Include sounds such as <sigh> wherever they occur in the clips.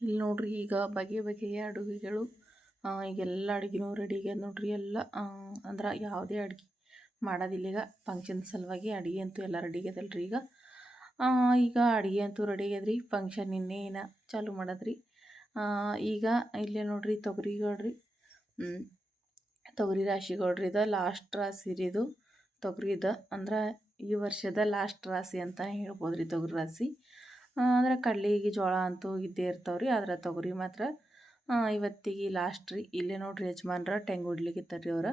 ಇಲ್ಲಿ ನೋಡ್ರಿ ಈಗ ಬಗೆ ಬಗೆಯ ಅಡುಗೆಗಳು ಈಗ ಈಗೆಲ್ಲ ಅಡುಗೆನೂ ರೆಡಿ ಆಗ್ಯದ ನೋಡ್ರಿ ಎಲ್ಲ ಅಂದ್ರೆ ಯಾವುದೇ ಅಡುಗೆ ಮಾಡೋದಿಲ್ಲ ಈಗ ಫಂಕ್ಷನ್ ಸಲುವಾಗಿ ಅಡುಗೆ ಅಂತೂ ಎಲ್ಲ ರೆಡಿ ಆಗ್ಯದಲ್ರಿ ಈಗ. ಈಗ ಅಡುಗೆ ಅಂತೂ ರೆಡಿ ಆಗ್ಯದ್ರಿ ಫಂಕ್ಷನ್ ಇನ್ನೇನ ಚಾಲು ಮಾಡದ್ರಿ. ಈಗ ಇಲ್ಲೇ ನೋಡ್ರಿ ತೊಗರಿ ಗೌಡ್ರಿ ತೊಗರಿ ರಾಶಿ ಗೌಡ್ರಿ ಇದು ಲಾಸ್ಟ್ ರಾಶಿ ರೀ ಇದು, ತೊಗರಿದ ಅಂದ್ರೆ ಈ ವರ್ಷದ ಲಾಸ್ಟ್ ರಾಶಿ ಅಂತ ಹೇಳ್ಬೋದು ರೀ ತೊಗರಿ ರಾಶಿ. ಅಂದ್ರೆ ಕಡ್ಲಿಗೆ ಜೋಳ ಅಂತೂ ಇದ್ದೇ ಇರ್ತಾವ್ರಿ, ಆದ್ರೆ ತೊಗರಿ ಮಾತ್ರ. ಇವತ್ತಿಗೆ ಲಾಸ್ಟ್ ರೀ. ಇಲ್ಲೇ ನೋಡ್ರಿ ಯಜಮಾನ್ರ ಟೆಂಗ್ ತರ್ರಿ ಅವ್ರು.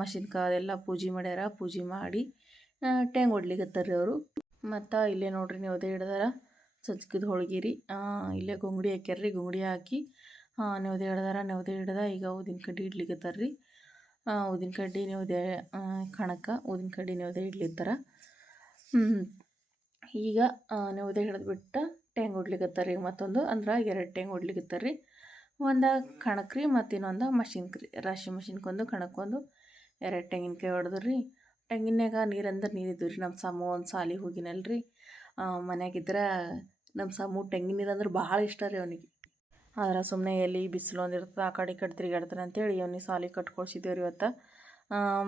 ಮಷಿನ್ ಅದೆಲ್ಲ ಪೂಜೆ ಮಾಡ್ಯಾರ, ಪೂಜೆ ಮಾಡಿ ಟೆಂಗ್ ಹೊಡ್ಲಿಕತ್ತಾರ್ರಿ ಅವರು. ಮತ್ತು ಇಲ್ಲೇ ನೋಡ್ರಿ ನವದೆ ಹಿಡ್ದಾರ, ಸಜ್ಕಿದ ಹೋಳ್ಗಿರಿ ರೀ. ಇಲ್ಲೇ ಗುಂಗಡಿ ಹಾಕ್ಯಾರ್ರಿ, ಗುಂಗಡಿ ಹಾಕಿ ನೆವದೆ ಹಿಡ್ದಾರ, ನೆವದೆ ಹಿಡ್ದ ಈಗ ಊದಿನ ಕಡ್ಡಿ ಇಡ್ಲಿಕತ್ತಾರ ರೀ ಊದಿನ ಕಡ್ಡಿ ನೆವದೆ ಕಣಕ ಊದಿನ ಕಡ್ಡಿ ನೆವದೆ ಇಡ್ಲಿತ್ತಾರ. ಈಗ ನವದೆ ಹಿಡಿದ್ಬಿಟ್ಟು ಟೆಂಗ್ ಹೊಡ್ಲಿಕ್ಕತ್ತಾರ ಈಗ ಮತ್ತೊಂದು ಅಂದ್ರೆ ಎರಡು ಟೆಂಗ್ ಹೊಡ್ಲಿಕ್ಕತ್ತಾರ ರೀ ಒಂದು ಕಣಕ್ರಿ ಮತ್ತು ಇನ್ನೊಂದು ಮಷಿನ್ಕ್ರಿ. ರಾಶಿ ಮಷಿನ್ಕೊಂದು, ಕಣಕ್ಕೊಂದು ಎರಡು ತೆಂಗಿನಕಾಯಿ ರೀ ತೆಂಗಿನ್ಯಾಗ ನೀರು ಅಂದ್ರೆ ನೀರಿದ್ದು ರೀ ನಮ್ಮ ಸಮ ಒಂದು ಸಾಲಿಗೆ ಹೋಗಿನಲ್ರಿ. ಮನ್ಯಾಗಿದ್ರೆ ನಮ್ಮ ಸಮು ತೆಂಗಿನ ನೀರು ಅಂದ್ರೆ ಭಾಳ ಇಷ್ಟ ರೀ ಅವನಿಗೆ. ಆದ್ರೆ ಸುಮ್ಮನೆ ಎಲ್ಲಿ ಬಿಸಿಲು ಒಂದು ಇರ್ತದೆ, ಆ ಕಡೆ ಈ ಕಡೆ ತಿರುಗಾಡ್ತಾನೆ ಅಂತೇಳಿ ಅವ್ನಿಗೆ ಸಾಲಿಗೆ ಕಟ್ಕೊಳ್ಸಿದ್ದೇವೆ ರೀ ಇವತ್ತು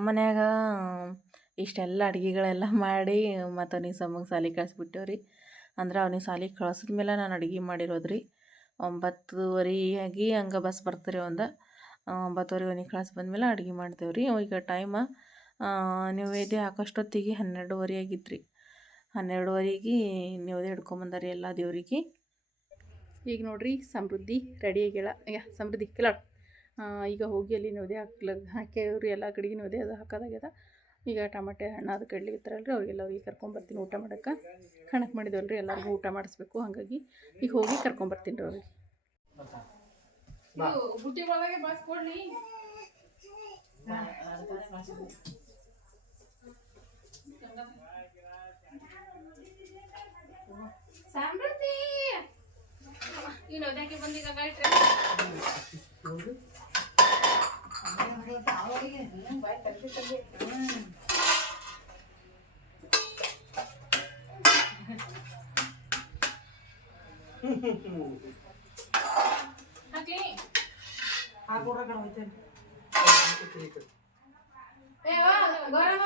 ಮನ್ಯಾಗ ಇಷ್ಟೆಲ್ಲ ಅಡುಗೆಗಳೆಲ್ಲ ಮಾಡಿ ಮತ್ತು ಅವ್ನಿಗೆ ಸಮಗೆ ಸಾಲಿ ಕಳಿಸ್ಬಿಟ್ಟೇವೆ ರೀ ಅಂದ್ರೆ ಅವ್ನಿಗೆ ಸಾಲಿಗೆ ಕಳ್ಸಿದ್ಮೇಲೆ ನಾನು ಅಡುಗೆ ಮಾಡಿರೋದು ರೀ ಒಂಬತ್ತುವರೆ ಆಗಿ ಹಂಗೆ ಬಸ್ ಬರ್ತೀರಿ ಒಂದು. ಒಂಬತ್ತುವರೆ ಮನೆಗೆ ಕ್ಲಾಸ್ ಬಂದಮೇಲೆ ಅಡುಗೆ ಮಾಡ್ತೇವೆ ರೀ ಈಗ ಟೈಮ ನೈವೇದ್ಯ ಹಾಕೋಷ್ಟೊತ್ತಿಗೆ ಹನ್ನೆರಡುವರೆ ಆಗಿತ್ತು ರೀ ಹನ್ನೆರಡುವರೆಗೆ ನೈವೇದ್ಯ ಹಿಡ್ಕೊಂಬಂದಾರಿ ಎಲ್ಲ ದೇವರಿಗೆ. ಈಗ ನೋಡ್ರಿ, ಸಮೃದ್ಧಿ ರೆಡಿ ಆಗ್ಯಾಳ. ಯಾ, ಸಮೃದ್ಧಿ ಕೆಲ ಈಗ ಹೋಗಿ ಅಲ್ಲಿ ನವದೆ ಹಾಕ್ಲ, ಹಾಕ್ಯಾವ್ರಿ. ಎಲ್ಲ ಕಡೆಗೆ ನವದೆ ಅದು ಹಾಕೋದಾಗ್ಯದ. ಈಗ ಟಮಾಟೆ ಹಣ್ಣು ಅದು ಕಡ್ಲಿಕತ್ತಾರಲ್ರಿ ಅವ್ರಿಗೆಲ್ಲ ಹೋಗಿ ಕರ್ಕೊಂಬರ್ತೀನಿ ಊಟ ಮಾಡೋಕೆ ಕಣಕ್ಕೆ ಮಾಡಿದ್ವಲ್ರಿ, ಎಲ್ಲರಿಗೂ ಊಟ ಮಾಡಿಸ್ಬೇಕು, ಹಾಗಾಗಿ ಈಗ ಹೋಗಿ ಕರ್ಕೊಂಬರ್ತೀನಿ ರೀ ಅವ್ರಿಗೆ. ಸಮೃದ್ಧಿ ನೀನು ಅದಕ್ಕೆ ಏ ವಾ, ಗೌರಮ್ಮ,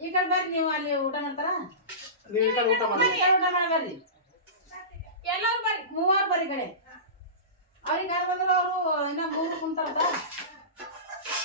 ಈ ಕಡೆ ಬರ್ರಿ ನೀವು ಅಲ್ಲಿ ಊಟ ಮಾಡ್ತಾರ? ಈ ಕಡೆ ಊಟ ಮಾಡಿ ಬರ್ರಿ ಎಲ್ಲರೂ ಬರ್ರಿ ಮೂವರು ಬರ್ರಿ ಈ ಕಡೆ. ಅವ್ರಿಗೆ ಯಾರು ಬಂದ್ರೆ ಅವರು ಇನ್ನೂ ಮೂರು ಕುಂತಾರತ?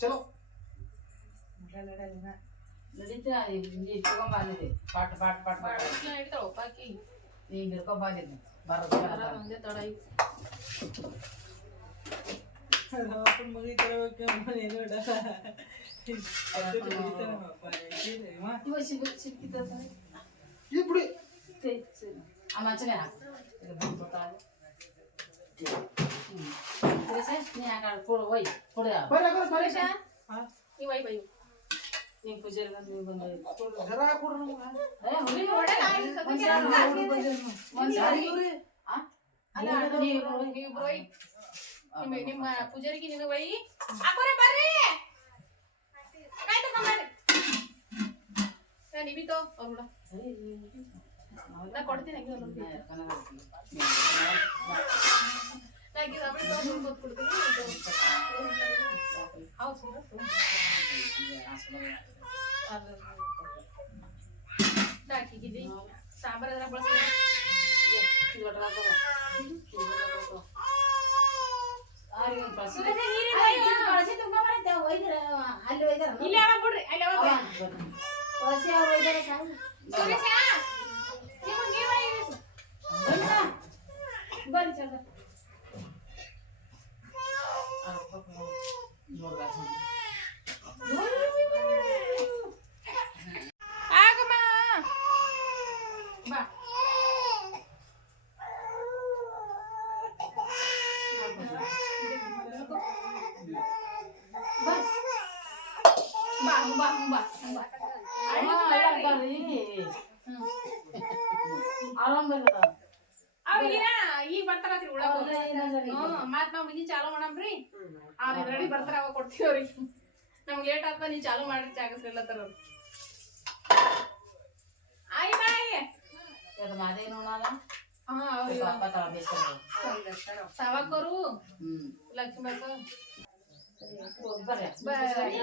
ಚಲೋ ನಡೀತಾ ಹಿಂಗೆ ಇಟ್ಕೊಂಡ್ ಬಂದಿದೆ ಪಾಟ್ ಪಾಟ್ ಪಾಟ್ ಪಾಟ್ ಹಿಡ್ತಾಳ ಒಪ್ಪಾಕಿ ಹಿಂಗೆ ಹಿಡ್ಕೊಂಡ್ ಬಂದಿದ್ದೆ ಬರೋದು ಬರೋದು ಒಂದೇ ತಡ ಐತಿ ಮುಗಿ ತರಬೇಕು ಮನೆ ನೋಡ ಇವ ಸಿಗ ಸಿಕ್ಕಿದ್ದ ಈ ಬಿಡಿ ನೀವು ಇಬ್ರು. ಇಬ್ರು ಒಯ್ ನಿಮ್ಮ ಪೂಜಾರಿಗೆ ನಿಮಗೆ ಬೈ ಹಾಕೋರೆ ಬರ್ರಿ ಕಾಯ್ ತಗೊಂಬರ್ರಿ ನಾನು ಇವಿತೋ ಅವ್ರುಡ ನಾ ಕೊಡ್ತೀನಿ ಹಂಗೆ ಒಂದೊಂದು ನಾ ಕನ್ನಡ ಹೇಳ್ತೀನಿ. ನಾಕಿ ಸಾಬಿ ತಗೊಂಡು ಕೊಟ್ಟು ಕೊಡ್ತೀನಿ ಹೌದು ಸುಮ್ಮನೆ ಹಾಕಿಗಿದ್ದಿ ಸಾಂಬಾರ್ ಅದ್ರ ಬಳಸಿ ಇದು ಒಟ್ಟು ಹಾಕೋ. ಇದು ಒಟ್ಟು ಹಾಕೋ. ಆರಿಗೆ ಒಂದ್ ಕಳ್ಸಿ. ಕಳಸಿ ತುಂಬ ಬರುತ್ತೆ ಒಯ್ದ್ರ ಅಲ್ಲಿ ಒಯ್ದಾರ ಇಲ್ಲಿ ಯಾವಾಗ ಬಿಡ್ರಿ ಅಲ್ಲಿ ಯಾವಾಗ ಅವ, ಬಿಡ್ರಿ. ಬರ್ರಿ. ಕಳಸಿ ಅವ್ರು ಒಯ್ದಾರ ಸಾಕು ಸುರೇಶ ನೀವು ನೀವು ಇರಿಸು. ಬರ್ರಿ ಚಂದ ಆ, ಪಾಪ, ನೋಡ್ಬೇಕು. ಆಗಮ್ಮ ಬರ್ರಿ ಆರಾಮ್ ಅವ್ರಿಗಿನ ಈಗ ಬರ್ತಾರತ್ರಿ ಉಳಾಕ ಹ್ಮ್ ಮತ್ ನಾವ್ ಮುಂಜಿ ಚಾಲು ಮಾಡಮ್ರಿ? ಅವ್ರ ರೆಡಿ ಬರ್ತಾರ ಅವಾಗ ಕೊಡ್ತೀವಿ ಅವ್ರಿಗೆ. ನಮ್ಗೆ ಲೇಟ್ ಆಗ್ತದ ನೀ ಚಾಲು ಮಾಡಿ ಆಯ್ ಬಾಯ್. ಇದು ಮಾದೇ ನೋಡಲ್ಲ? ಹಾ ಅವ್ರಿಗೆ ಪಾಪ ತಳ ಬೇಸರ ಸಾವಕರು ಹ್ಮ್. ಲಕ್ಷ್ಮಿ ಬರ್ರಿ ಮ್ಯಾಲೆ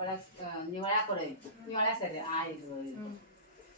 ಒಳಗ್ ನೀವ್ ಒಳಗ್ ಕೊಡು ನೀವ್ ಒಳಗ್ ಸರಿ. ಆಯ್ತು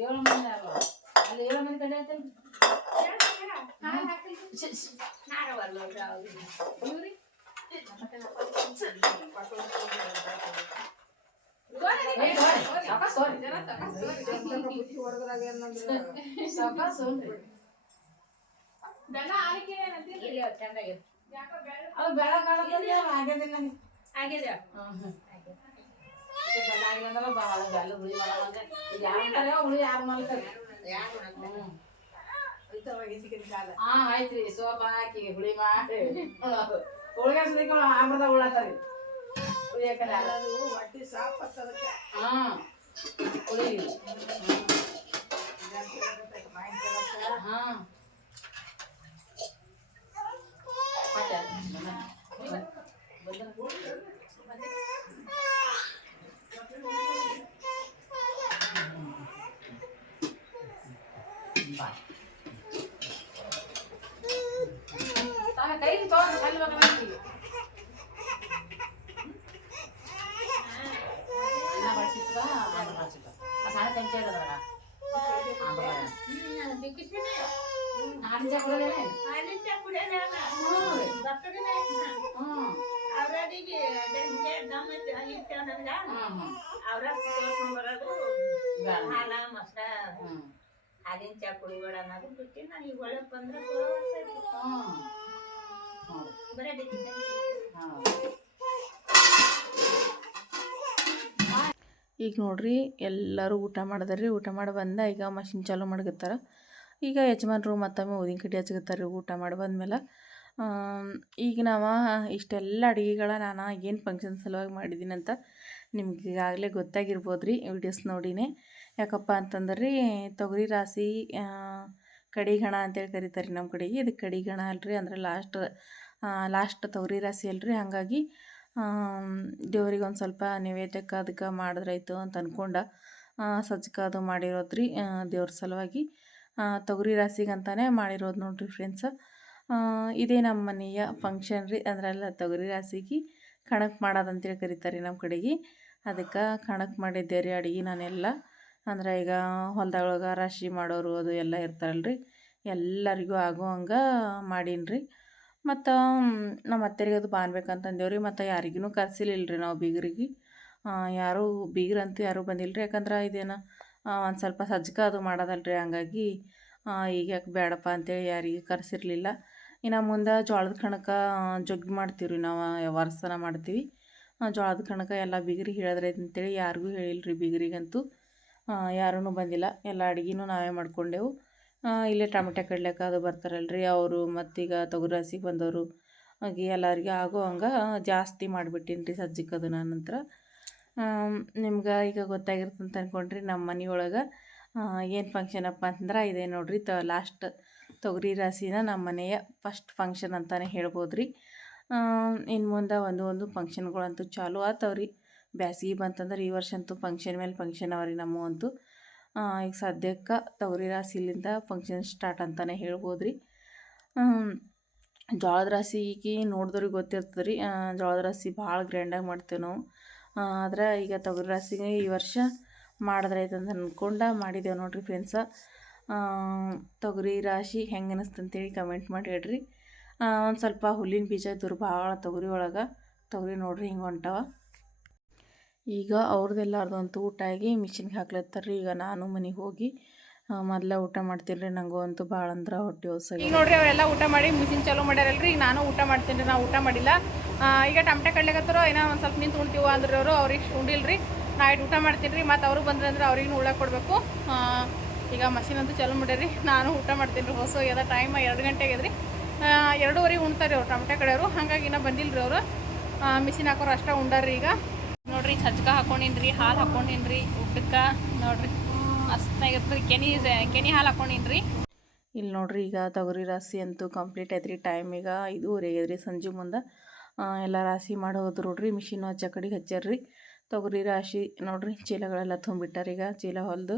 ಏಳು ಮಂದಿ ಅಲ್ವಾ ಅಲ್ಲಿ ಏಳು ಮಂದಿ ಕಡೆ ಐತಲ್ಲ ಏ, ತೋರಿ. ಸಾವ್ಕಾಸ್ ತೋರಿ. ಸಾವ್ಕಾಸ್ ಹೋಗ್ರಿ. ದನ ಹುಳಿ ಹುಳಿ ಯಾರು ಅಂತಾರೆ ಹುಳಿ ಯಾರು ಮಾಡ್ತಾರೆ ಹ್ಮ್. ಹಾ ಆಯ್ತ್ರಿ ಸೋಪ ಹಾಕಿ ಹುಳಿ ಮಾಡಿ ಹೋಳಿಗೆ ಸುಲಿಕೊಂಡು ಆಮ್ರದ ಉಳತ್ತಾರಿ ಉಳಿಯಕಲ್ಲ ಹಾ ಹುಳಿ ಹಾ ಮತ್ತೆ ತಾನೇ ಕೈ ತಗೊಂಡು ಕಲ್ಲು ಮಗನ ಹಾಕಿ. ಅನ್ನ ಬಡಿಸಿಟ್ಟ ಅನ್ನ ಬಡಿಸಿಟ್ಟ ಆ ಸಣ್ಣ ಚಮಚ ಇಡದ್ರಾಗ ಹಾಲಿನ ಚಾ ಕುಡಿಯೋದಿಲ್ಲ ಏನು? ಹ್ಞೂ ರೀ. ಹ್ಞೂ ಹ್ಮ್ ಹ್ಮ್ ಅವ್ರ ಬರೋದು ಬೇಡ. ಹಾಲ ಮೊಸರ ಹ್ಮ್. ಹಾಲಿನ ಚಾ ಕುಡಿಬೇಡ ಅನ್ನೋದು ಬಿಟ್ಟು ನಾನು ಈಗ ಒಳಗೆ ಬಂದ್ರೆ ಬರೀ ನೋಡ್ರಿ ಎಲ್ಲರೂ ಊಟ ಮಾಡಿದ್ರಿ. ಊಟ ಮಾಡಿ ಬಂದ ಈಗ ಮಷಿನ್ ಚಾಲೂ ಮಾಡಕತ್ತಾರ. ಈಗ ಯಜಮಾನ್ರು ಮತ್ತೊಮ್ಮೆ ಊದಿನ ಕಡ್ಡಿ ಹಚ್ಕತ್ತಾರೆ, ಊಟ ಮಾಡಿ ಬಂದ್ಮೇಲೆ. ಈಗ ನಾವು ಇಷ್ಟೆಲ್ಲ ಅಡುಗೆಗಳ ನಾನು ಏನು ಫಂಕ್ಷನ್ ಸಲುವಾಗಿ ಮಾಡಿದ್ದೀನಿ ಅಂತ ನಿಮ್ಗೆ ಈಗಾಗಲೇ ಗೊತ್ತಾಗಿರ್ಬೋದು ರೀ ವಿಡಿಯೋಸ್ ನೋಡಿನೇ. ಯಾಕಪ್ಪ ಅಂತಂದ್ರೆ ರೀ ತೊಗರಿ ರಾಶಿ ಕಡಿಗಣ ಅಂತೇಳಿ ಕರೀತಾರೆ ನಮ್ಮ ಕಡೆಗೆ. ಇದು ಕಡಿಗಣ ಅಲ್ರಿ ಅಂದ್ರೆ ಲಾಸ್ಟ್ ಲಾಸ್ಟ್ ತೊಗರಿ ರಾಶಿ ಅಲ್ರಿ. ಹಾಗಾಗಿ ದೇವ್ರಿಗೆ ಒಂದು ಸ್ವಲ್ಪ ನೈವೇದ್ಯಕ್ಕೆ ಅದಕ್ಕೆ ಮಾಡಿದ್ರಾಯ್ತು ಅಂತ ಅನ್ಕೊಂಡ ಸಜ್ಜಕ ಅದು ಮಾಡಿರೋದು ರೀ ದೇವ್ರ ಸಲುವಾಗಿ. ತೊಗರಿ ರಾಶಿಗೆ ಅಂತಾನೆ ಮಾಡಿರೋದು ನೋಡಿರಿ ಫ್ರೆಂಡ್ಸ್ ಇದೇ ನಮ್ಮ ಮನೆಯ ಫಂಕ್ಷನ್ ರೀ. ಅಂದ್ರಲ್ಲ ತೊಗರಿ ರಾಸಿಗೆ ಕಣಕ್ ಮಾಡೋದಂತೇಳಿ ಕರೀತಾರೆ ನಮ್ಮ ಕಡೆಗೆ. ಅದಕ್ಕೆ ಕಣಕ್ ಮಾಡಿದ್ದೆ ರೀ ಅಡುಗೆ ನಾನೆಲ್ಲ. ಅಂದ್ರೆ ಈಗ ಹೊಲ್ದೊಳಗೆ ರಾಶಿ ಮಾಡೋರು ಅದು ಎಲ್ಲ ಇರ್ತಾರಲ್ರಿ. ಎಲ್ಲರಿಗೂ ಆಗೋ ಹಂಗೆ ಮಾಡೀನಿ ರೀ ಮತ್ತು ನಮ್ಮ ಅತ್ತೆರಿಗೆ ಅದು ಬಾನ್ಬೇಕಂತಂದೇವು ರೀ ಮತ್ತು ಯಾರಿಗೂ ಕರ್ಸಿಲಿಲ್ಲ ರೀ ನಾವು ಬೀಗರಿಗೆ. ಯಾರೂ ಬೀಗರಂತೂ ಯಾರೂ ಬಂದಿಲ್ಲ ರೀ ಯಾಕಂದ್ರೆ ಇದೇನು ಒಂದು ಸ್ವಲ್ಪ ಸಜ್ಜಕ ಅದು ಮಾಡೋದಲ್ರಿ, ಹಂಗಾಗಿ ಈಗ ಯಾಕೆ ಬೇಡಪ್ಪ ಅಂತೇಳಿ ಯಾರಿಗೆ ಕರೆಸಿರ್ಲಿಲ್ಲ. ಇನ್ನು ಮುಂದೆ ಜೋಳದ ಕಣಕ ಜಗ್ಗಿ ಮಾಡ್ತೀವಿ ರೀ ನಾವು, ವರ್ಷನ ಮಾಡ್ತೀವಿ. ಜೋಳದ ಕಣಕ ಎಲ್ಲ ಬಿಗಿರಿ ಹೇಳಿದ್ರೆ ಅಂತೇಳಿ ಯಾರಿಗೂ ಹೇಳಿಲ್ಲ ರೀ ಬೀಗರಿಗಂತೂ ಯಾರೂ ಬಂದಿಲ್ಲ, ಎಲ್ಲ ಅಡುಗೆನೂ ನಾವೇ ಮಾಡ್ಕೊಂಡೆವು. ಇಲ್ಲೇ ಟೊಮೆಟೊ ಕಡ್ಲೆಕ ಅದು ಬರ್ತಾರಲ್ರಿ, ಅವರು ಮತ್ತೀಗ ತೊಗರಿ ಹಸಿಗೆ ಬಂದವರು. ಹಾಗೆ ಎಲ್ಲರಿಗೆ ಆಗೋ ಹಂಗೆ ಜಾಸ್ತಿ ಮಾಡಿಬಿಟ್ಟೀನಿ ರೀ ನಾನು ನಂತರ. ನಿಮ್ಗೆ ಈಗ ಗೊತ್ತಾಗಿರುತ್ತೆ ಅಂತ ಅಂದ್ಕೊಂಡ್ರಿ ನಮ್ಮ ಮನೆಯೊಳಗೆ. ಏನು ಫಂಕ್ಷನ್ ಅಪ್ಪ ಅಂತಂದ್ರೆ ಇದೇ ನೋಡ್ರಿ ತ ಲಾಸ್ಟ್ ತೊಗರಿ ರಾಶಿನ ನಮ್ಮ ಮನೆಯ ಫಸ್ಟ್ ಫಂಕ್ಷನ್ ಅಂತಲೇ ಹೇಳ್ಬೋದು ರೀ ಇನ್ನು ಮುಂದೆ ಒಂದು ಒಂದು ಫಂಕ್ಷನ್ಗಳಂತೂ ಚಾಲು ಆತವ್ರಿ. ಬ್ಯಾಸಿಗೆ ಬಂತಂದ್ರೆ ಈ ವರ್ಷ ಅಂತೂ ಫಂಕ್ಷನ್ ಮೇಲೆ ಫಂಕ್ಷನ್ ಅವ ರೀ ನಮ್ಮ ಅಂತೂ. ಈಗ ಸದ್ಯಕ್ಕೆ ತೊಗರಿ ರಾಶಿಲಿಂದ ಫಂಕ್ಷನ್ ಸ್ಟಾರ್ಟ್ ಅಂತಲೇ ಹೇಳ್ಬೋದು ರೀ ಜೋಳದ ರಾಶಿಗೆ ನೋಡಿದವ್ರಿಗೆ ಗೊತ್ತಿರ್ತದೆ ರೀ ಜೋಳದ ರಾಶಿ ಭಾಳ ಗ್ರ್ಯಾಂಡಾಗಿ ಮಾಡ್ತೇವೆ ನಾವು. ಆದ್ರೆ ಈಗ ತೊಗರಿ ರಾಶಿ ಈ ವರ್ಷ ಮಾಡಿದ್ರೆ ಅಂತ ಅಂದ್ಕೊಂಡ ಮಾಡಿದ್ದೇವೆ ನೋಡಿರಿ ಫ್ರೆಂಡ್ಸ ತೊಗರಿ ರಾಶಿ ಹೆಂಗೆ ಅನಿಸ್ತು ಅಂತೇಳಿ ಕಮೆಂಟ್ ಮಾಡಿ ಹೇಳ್ರಿ. ಒಂದು ಸ್ವಲ್ಪ ಹುಲ್ಲಿನ ಬೀಜ ಇದ್ರು ಭಾಳ ತೊಗರಿ ಒಳಗೆ. ತೊಗರಿ ನೋಡ್ರಿ ಹಿಂಗೆ ಹೊಂಟವ. ಈಗ ಅವ್ರದ್ದೆಲ್ಲಾರ್ದು ಅಂತೂ ಊಟ ಆಗಿ ಮಿಷಿನ್ಗೆ ಹಾಕ್ಲತ್ತಾರ್ರಿ ಈಗ ನಾನು ಮನೆಗೆ ಹೋಗಿ ಮೊದಲ ಊಟ ಮಾಡ್ತೀನಿ ರೀ ನನಗೂ ಅಂತೂ ಭಾಳ ಅಂದ್ರೆ ಹೊಟ್ಟೆ ಈಗ ಹೊಸಾಗಿ ನೋಡ್ರಿ ಅವರೆಲ್ಲ ಊಟ ಮಾಡಿ ಮಿಷಿನ್ ಚಾಲೂ ಮಾಡ್ಯಾರಲ್ರಿ. ಈಗ ನಾನು ಊಟ ಮಾಡ್ತೀನಿ ರೀ. ನಾವು ಊಟ ಮಾಡಿಲ್ಲ. ಈಗ ಟಮಟೆ ಕಡ್ಲಿಕತ್ತಾರೋ ಏನೋ ಒಂದು ಸ್ವಲ್ಪ ನಿಂತು ಉಣ್ತೀವ ಅಂದ್ರೆ ಅವರು ಅವ್ರಿಗೆ ಉಂಡಿಲ್ರಿ. ನಾ ಇಟ್ಟು ಊಟ ಮಾಡ್ತೀನಿ ರೀ ಮತ್ತು ಅವರು ಬಂದ್ರೆ ಅಂದ್ರೆ ಅವ್ರಿಗೂ ಉಳ್ಳ ಕೊಡಬೇಕು. ಈಗ ಮಷೀನ್ ಅಂತೂ ಚಲೋ ಮಾಡ್ಯಾರಿ ನಾನು ಊಟ ಮಾಡ್ತೀನಿ ರೀ ಹೊಸ ಎಲ್ಲ ಟೈಮ್ ಎರಡು ಗಂಟೆಗೆ ರೀ ಎರಡೂವರೆಗೆ ಉಣ್ತಾರೆ ಅವ್ರು ಟಮಟೆ ಕಡೆಯವರು ಹಾಗಾಗಿ ಇನ್ನೂ ಬಂದಿಲ್ಲ ರೀ ಅವರು ಮಿಷಿನ್ ಹಾಕೋರು ಅಷ್ಟೇ ಉಂಡಾರ್ರಿ ಈಗ. ನೋಡ್ರಿ ಚಚ್ಕ ಹಾಕೊಂಡಿನ್ರಿ, ಹಾಲು ಹಾಕೊಂಡಿನ್ರಿ ಊಟಕ್ಕೆ ನೋಡ್ರಿ. ಮಸ್ತಾಗಿರ್ತದೆ ಕೆನಿ ಕೆನಿ ಹಾಲು ಹಾಕೊಂಡಿನ್ರಿ. ಇಲ್ಲಿ ನೋಡ್ರಿ, ಈಗ ತೊಗರಿ ರಾಶಿ ಅಂತೂ ಕಂಪ್ಲೀಟ್ ಐತ್ರಿ ಟೈಮ್ ಈಗ ಐದೂವರೆ ರೀ ಸಂಜೆ ಮುಂದೆ. ಎಲ್ಲ ರಾಶಿ ಮಾಡಿ ಹೋದ್ರು ನೋಡ್ರಿ ಮಿಷಿನ್ ಹಚ್ಚ ಕಡೆಗೆ ಹಚ್ಚಾರ್ರಿ ತೊಗರಿ ರಾಶಿ ನೋಡ್ರಿ ಚೀಲಗಳೆಲ್ಲ ತುಂಬಿಟ್ಟಾರ ಈಗ ಚೀಲ ಹೊಲ್ದು.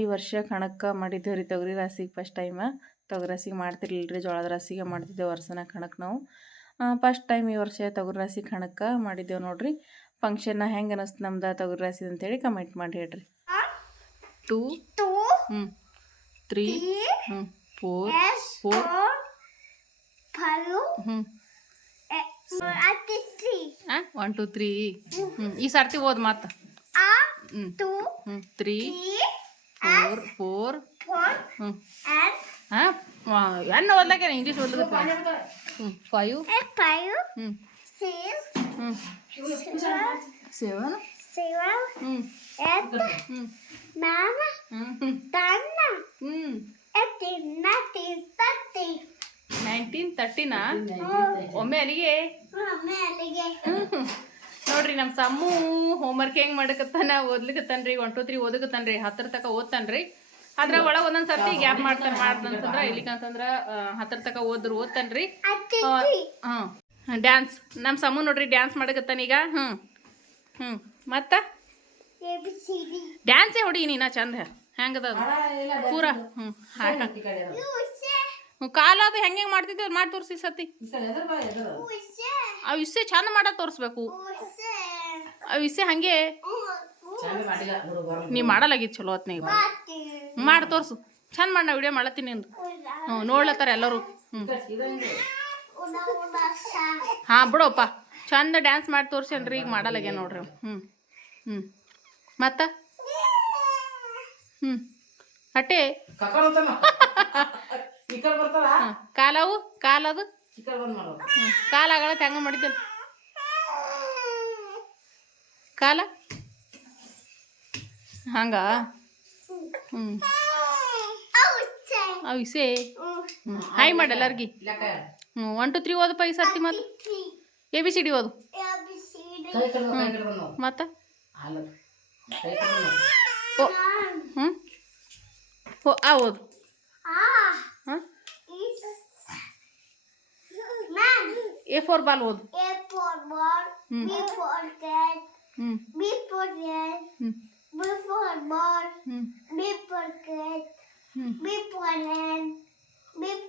ಈ ವರ್ಷ ಕಣಕ್ಕೆ ಮಾಡಿದ್ದೇವೆ ರೀ ತೊಗರಿ ರಾಶಿಗೆ ಫಸ್ಟ್ ಟೈಮ ತೊಗರಿ ರಾಶಿಗೆ ಮಾಡ್ತಿರ್ಲಿಲ್ಲ ರೀ ಜೋಳದ ರಾಶಿಗೆ ಮಾಡ್ತಿದ್ದೇವೆ ವರ್ಷನ ಕಣಕ್ಕೆ ನಾವು. ಫಸ್ಟ್ ಟೈಮ್ ಈ ವರ್ಷ ತೊಗರಿ ರಾಶಿ ಕಣಕ್ಕೆ ಮಾಡಿದ್ದೇವೆ ನೋಡ್ರಿ. ಫಂಕ್ಷನ್ನ ಹೆಂಗೆ ಅನ್ನಿಸ್ತು ನಮ್ದು ತೊಗರಿ ರಾಶಿ ಅಂತೇಳಿ ಕಮೆಂಟ್ ಮಾಡಿ ಹೇಳ್ರಿ. ಟೂ ಹ್ಞೂ ತ್ರೀ ಹ್ಞೂ ಫೋರ್ ಫೋರ್ ಹ್ಞೂ ಒನ್ ಟು ತ್ರೀ ಹ್ಞೂ ಈ ಸರ್ತಿ ಓದ್ ಮಾತು ಹ್ಞೂ ಹ್ಞೂ ತ್ರೀ ಫೋರ್ ಫೋರ್ ಹ್ಞೂ ಹಾಂ ಎನ್ನ ಓದ್ಲಾಕೆ ಇಂಗ್ಲೀಷ್ ಓದ್ಲಿಕ್ಕೆ ಹ್ಞೂ ಫೈವ್ ಹ್ಞೂ ಹ್ಞೂ ಸೆವೆನ್ ಹ್ಞೂ ಹ್ಞೂ ಹ್ಞೂ ಹ್ಞೂ ನೈನ್ಟೀನ್ ತರ್ಟಿನಾ ಒಮ್ಮೆ ಅಲ್ಲಿಗೆ ನೋಡ್ರಿ ನಮ್ಮ ಸಮ್ಮು ಹೋಮ್ವರ್ಕ್ ಹೆಂಗ್ ಮಾಡಕತ್ತಾನ ಓದ್ಲಿಕತ್ತಾನ್ರಿ ಒನ್ ಟು ತ್ರೀ ಓದಕತ್ತಾನ್ರಿ ಹತ್ತರ ತಕ ಓದ್ತಾನ್ರಿ. ಅದ್ರ ಒಳಗ ಒಂದೊಂದ್ ಸರ್ತಿ ಗ್ಯಾಪ್ ಮಾಡ್ತಾನ ಮಾಡ್ದಂತಂದ್ರ ಇಲ್ಲಿಕಂತಂದ್ರ ಹತ್ತರ ತಕ ಓದ್ರು ಓದ್ತಾನ್ರಿ. ಡ್ಯಾನ್ಸ್ ನಮ್ಮ ಸಮ್ಮು ನೋಡ್ರಿ ಡ್ಯಾನ್ಸ್ ಮಾಡಕತ್ತಾನ ಈಗ. ಹ್ಮ್ ಹ್ಮ್. ಮತ್ತ? ಡ್ಯಾನ್ಸೇ ಹೊಡಿ ನೀನ ಚಂದ. ಹೆಂಗದ ಅದು? ಪೂರ ಹ್ಮ್ ಹಾಡ ಹ್ಮ್ ಕಾಲ ಅದು ಹೆಂಗೆ ಹೆಂಗೆ ಮಾಡ್ತಿದ್ದೆ ಮಾಡಿ ತೋರಿಸಿ ಸತಿ. ಆ ವಿಷಯ ಚಂದ ಮಾಡ ತೋರಿಸ್ಬೇಕು. ಆ ವಿಷಯ ಹಂಗೆ ನೀ ಮಾಡಲಾಗಿತ್ತು ಚಲೋ ಹೊತ್ನಾಗ ಮಾಡಿ ತೋರಿಸು. ಚಂದ ಮಾಡಿ ನಾ ವಿಡಿಯೋ ಮಾಡತ್ತೀನಿ ಅಂದು ಹ್ಞೂ ನೋಡ್ಲತ್ತಾರ ಎಲ್ಲರೂ. ಹ್ಞೂ. ಹಾಂ ಬಿಡೋಪ್ಪ. ಚಂದ ಡ್ಯಾನ್ಸ್ ಮಾಡಿ ತೋರ್ಸೇನ್ರಿ ಈಗ ಮಾಡಲಾಗ್ಯ ನೋಡ್ರಿ ಹ್ಞೂ ಹ್ಞೂ. ಮತ್ತ? ಹ್ಞೂ. ಅಟ್ಟೆ? <laughs> ಕಾಲವು ಕಾಲದು ಕಾಲ ಆಗಳತ್ತೆ ಹೆಂಗೆ ಮಾಡಿದ್ದೆ. ಕಾಲ? ಹಂಗ? ಹ್ಞೂ ಅವು ಇಸೆ ಹ್ಞೂ ಹಾಯ್ ಮಾಡಿ ಎಲ್ಲಾರ್ಗಿ. ಹ್ಞೂ ಒನ್ ಟು ತ್ರೀ ಓದಪ್ಪ ಈ ಸರ್ತಿ ಮತ್ತೆ ಎ ಬಿ ಸಿ ಡಿ ಓದು. ಬಂದು ಓ. ಹ್ಞೂ ಓ ಆ ಓದು. A for balloon. A for ball. Hmm. B for cat. Hmm. B for cat. Hmm. B for ball. Hmm. B for cat. Hmm. B for hand. B for